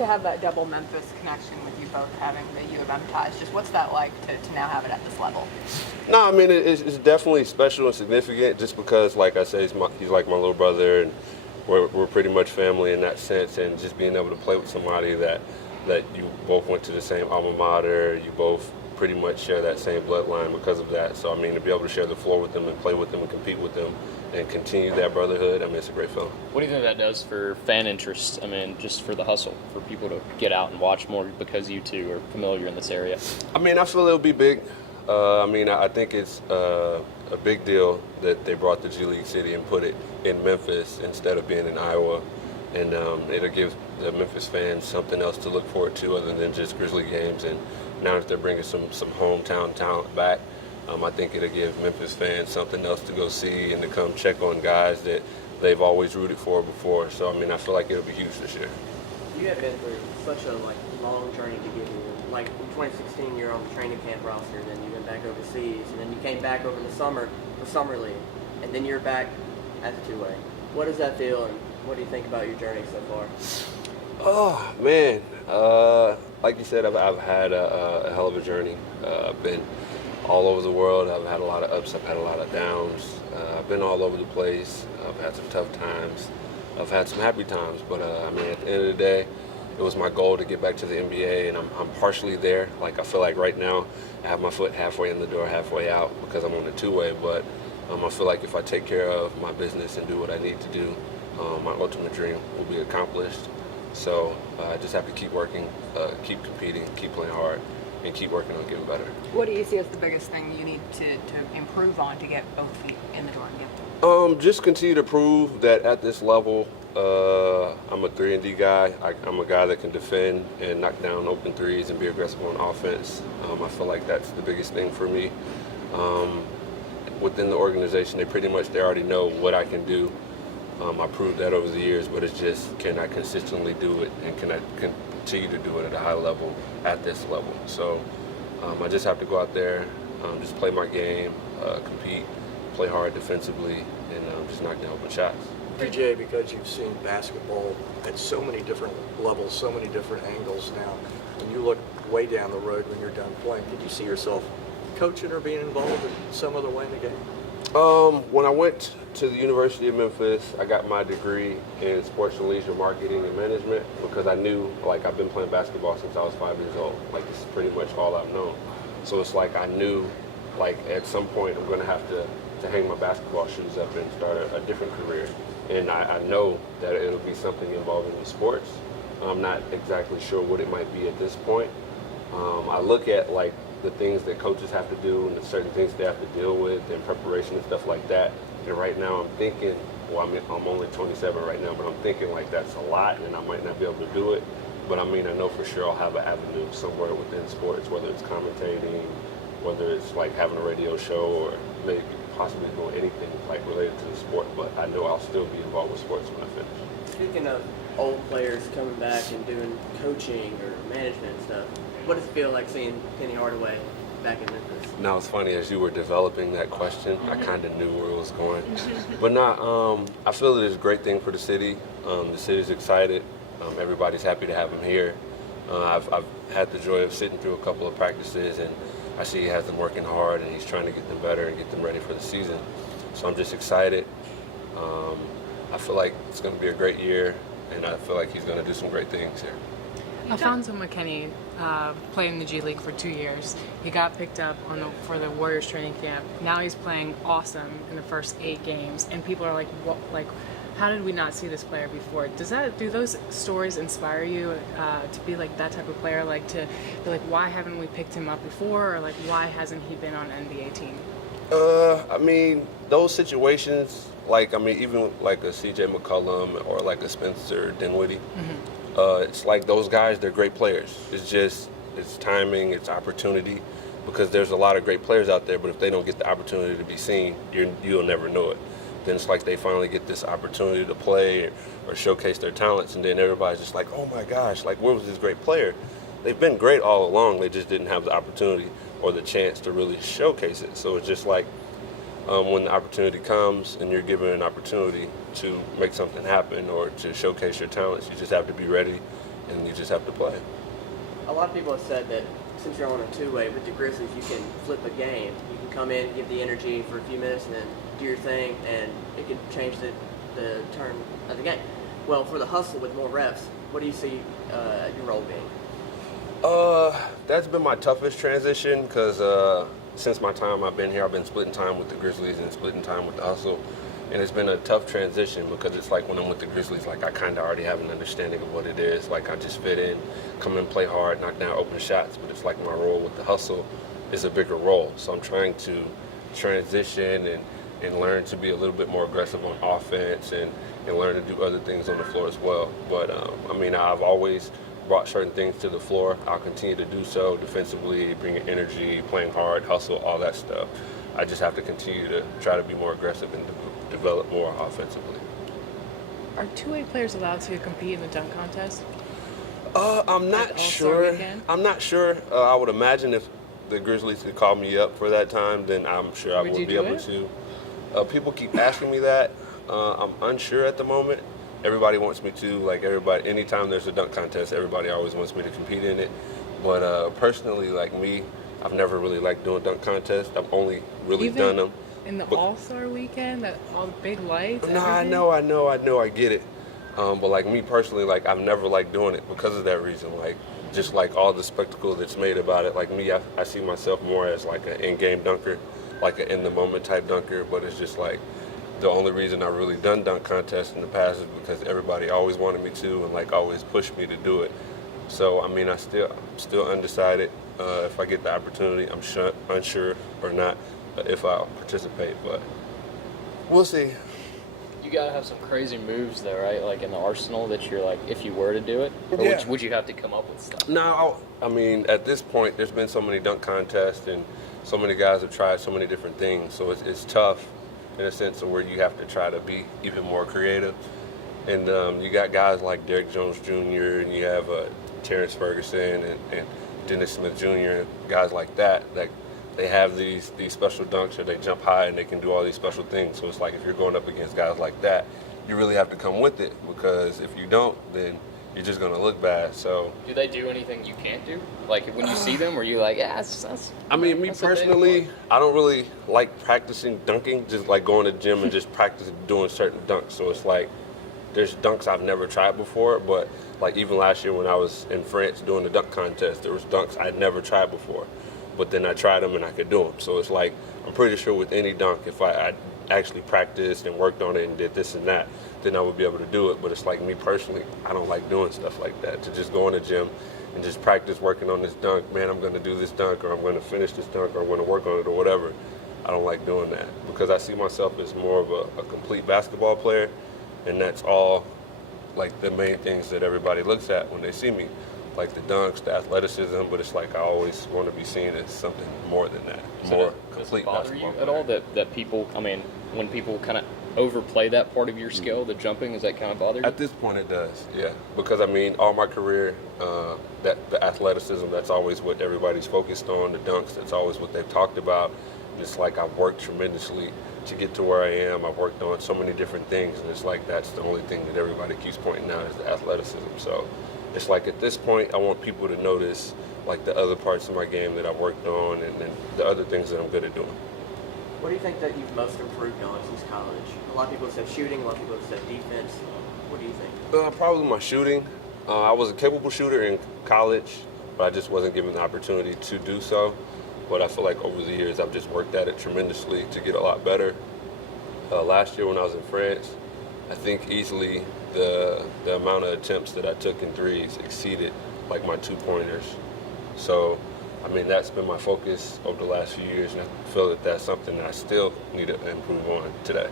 to have that double Memphis connection with you both having the U of M ties? Just what's that like to now have it at this level? No, I mean, it's definitely special and significant just because, like I say, he's like my little brother, and we're pretty much family in that sense. And just being able to play with somebody that you both went to the same alma mater, you both pretty much share that same bloodline because of that. So, I mean, to be able to share the floor with them and play with them and compete with them and continue that brotherhood, I mean, it's a great feeling. What do you think that does for fan interest? I mean, just for the hustle, for people to get out and watch more because you two are familiar in this area? I mean, I feel it'll be big. I think it's a big deal that they brought the G League City and put it in Memphis instead of being in Iowa. And it'll give the Memphis fans something else to look forward to other than just Grizzly games. And now that they're bringing some hometown talent back, I think it'll give Memphis fans something else to go see and to come check on guys that they've always rooted for before. So, I mean, I feel like it'll be huge this year. You have been through such a long journey to get here. Like in 2016, you're on the training camp roster, then you went back overseas, and then you came back over the summer for summer league, and then you're back at the two-way. What does that feel, and what do you think about your journey so far? Oh man, like you said, I've had a hell of a journey. I've been all over the world. I've had a lot of ups. I've had a lot of downs. I've been all over the place. I've had some tough times. I've had some happy times. But I mean, at the end of the day, it was my goal to get back to the NBA, and I'm partially there. Like I feel like right now, I have my foot halfway in the door, halfway out because I'm on the two-way. But I feel like if I take care of my business and do what I need to do, my ultimate dream will be accomplished. So I just have to keep working, keep competing, keep playing hard, and keep working on getting better. What do you see as the biggest thing you need to improve on to get both feet in the door and get there? Just continue to prove that at this level, I'm a 3-and-D guy. I'm a guy that can defend and knock down open threes and be aggressive on offense. I feel like that's the biggest thing for me. Within the organization, they already know what I can do. I proved that over the years, but it's just, can I consistently do it, and can I continue to do it at a high level at this level? So I just have to go out there, just play my game, compete, play hard defensively, and just knock down open shots. DJ, because you've seen basketball at so many different levels, so many different angles now, and you look way down the road when you're done playing, could you see yourself coaching or being involved in some other way in the game? When I went to the University of Memphis, I got my degree in sports and leisure marketing and management because I knew, like, I've been playing basketball since I was 5 years old. Like, this is pretty much all I've known. So it's like I knew, like, at some point I'm going to have to hang my basketball shoes up and start a different career. And I know that it'll be something involving in sports. I'm not exactly sure what it might be at this point. I look at, like, the things that coaches have to do and the certain things they have to deal with and preparation and stuff like that. And right now I'm thinking, well, I'm only 27 right now, but I'm thinking like that's a lot and I might not be able to do it. But I mean, I know for sure I'll have an avenue somewhere within sports, whether it's commentating, whether it's like having a radio show, or maybe possibly doing anything like related to the sport. But I know I'll still be involved with sports when I finish. Speaking of old players coming back and doing coaching or management and stuff, what does it feel like seeing Penny Hardaway back in Memphis? Now, it's funny, as you were developing that question, I kind of knew where it was going. But I feel it is a great thing for the city. The city's excited. Everybody's happy to have him here. I've had the joy of sitting through a couple of practices, and I see he has them working hard, and he's trying to get them better and get them ready for the season. So I'm just excited. I feel like it's going to be a great year, and I feel like he's going to do some great things here. Alfonso McKinney played in the G League for 2 years. He got picked up for the Warriors training camp. Now he's playing awesome in the first 8 games, and people are like, "What? Like, how did we not see this player before?" Do those stories inspire you to be like that type of player? Like to be like, why haven't we picked him up before, or like why hasn't he been on an NBA team? I mean, those situations, like, I mean, even like a CJ McCollum or like a Spencer Dinwiddie. It's like those guys, they're great players. It's timing, it's opportunity, because there's a lot of great players out there, but if they don't get the opportunity to be seen, you'll never know it. Then it's like they finally get this opportunity to play or showcase their talents, and then everybody's just like, oh my gosh, like, where was this great player? They've been great all along, they just didn't have the opportunity or the chance to really showcase it. So it's just like, when the opportunity comes and you're given an opportunity to make something happen or to showcase your talents, you just have to be ready and you just have to play. A lot of people have said that since you're on a two-way with the Grizzlies, you can flip a game. You can come in, give the energy for a few minutes, and then do your thing, and it can change the turn of the game. Well, for the hustle with more reps, what do you see your role being? That's been my toughest transition because since my time I've been here, I've been splitting time with the Grizzlies and splitting time with the hustle. And it's been a tough transition because it's like when I'm with the Grizzlies, like I kind of already have an understanding of what it is. Like I just fit in, come in, play hard, knock down open shots. But it's like my role with the hustle is a bigger role. So I'm trying to transition and learn to be a little bit more aggressive on offense and learn to do other things on the floor as well. But I mean, I've always brought certain things to the floor. I'll continue to do so defensively, bringing energy, playing hard, hustle, all that stuff. I just have to continue to try to be more aggressive and develop more offensively. Are two-way players allowed to compete in the dunk contest? I'm not All-Star sure. weekend? I'm not sure. I would imagine if the Grizzlies could call me up for that time, then I'm sure I Would you would be do able it? to. People keep asking me that. I'm unsure at the moment. Everybody wants me to. Like everybody, anytime there's a dunk contest, everybody always wants me to compete in it. But personally, like me, I've never really liked doing dunk contests. I've only really Even done them. in the But- All-Star weekend, that all the big lights. No, I everything? know, I get it. But like me personally, like I've never liked doing it because of that reason. Like just like all the spectacle that's made about it. Like me, I see myself more as like an in-game dunker, like an in-the-moment type dunker. But it's just like the only reason I've really done dunk contests in the past is because everybody always wanted me to and like always pushed me to do it. So I mean, I'm still undecided if I get the opportunity. I'm unsure or not if I'll participate, but we'll see. You gotta have some crazy moves though, right? Like in the arsenal that you're like, if you were to do it, or Yeah. would you have to come up with stuff? No, I mean, at this point, there's been so many dunk contests and so many guys have tried so many different things. So it's tough in a sense of where you have to try to be even more creative. And you got guys like Derrick Jones Jr. and you have Terrence Ferguson and Dennis Smith Jr. and guys like that they have these special dunks or they jump high and they can do all these special things. So it's like if you're going up against guys like that, you really have to come with it because if you don't, then you're just going to look bad. So Do they do anything you can't do? Like when you see them, were you like, yeah, that's I mean, me that's a big personally, one. I don't really like practicing dunking, just like going to the gym and just practicing doing certain dunks. So it's like there's dunks I've never tried before, but like even last year when I was in France doing the dunk contest, there was dunks I'd never tried before. But then I tried them and I could do them. So it's like, I'm pretty sure with any dunk, if I actually practiced and worked on it and did this and that, then I would be able to do it. But it's like me personally, I don't like doing stuff like that. To just go in the gym and just practice working on this dunk, man, I'm going to do this dunk or I'm going to finish this dunk or I'm going to work on it or whatever. I don't like doing that because I see myself as more of a complete basketball player. And that's all like the main things that everybody looks at when they see me. Like the dunks, the athleticism, but it's like I always want to be seen as something more than that, So more does it complete bother you basketball at all player. that people, I mean, when people kind of overplay that part of your skill, the jumping, does that kind of bother you? At this point, it does, yeah. Because I mean, all my career, that the athleticism, that's always what everybody's focused on. The dunks, that's always what they've talked about. And it's like I've worked tremendously to get to where I am. I've worked on so many different things, and it's like that's the only thing that everybody keeps pointing out is the athleticism. So it's like at this point, I want people to notice like the other parts of my game that I've worked on and the other things that I'm good at doing. What do you think that you've most improved on since college? A lot of people have said shooting, a lot of people have said defense. What do you think? Probably my shooting. I was a capable shooter in college, but I just wasn't given the opportunity to do so. But I feel like over the years, I've just worked at it tremendously to get a lot better. Last year when I was in France, I think easily the amount of attempts that I took in threes exceeded like my 2-pointers. So, I mean, that's been my focus over the last few years, and I feel that that's something that I still need to improve on today.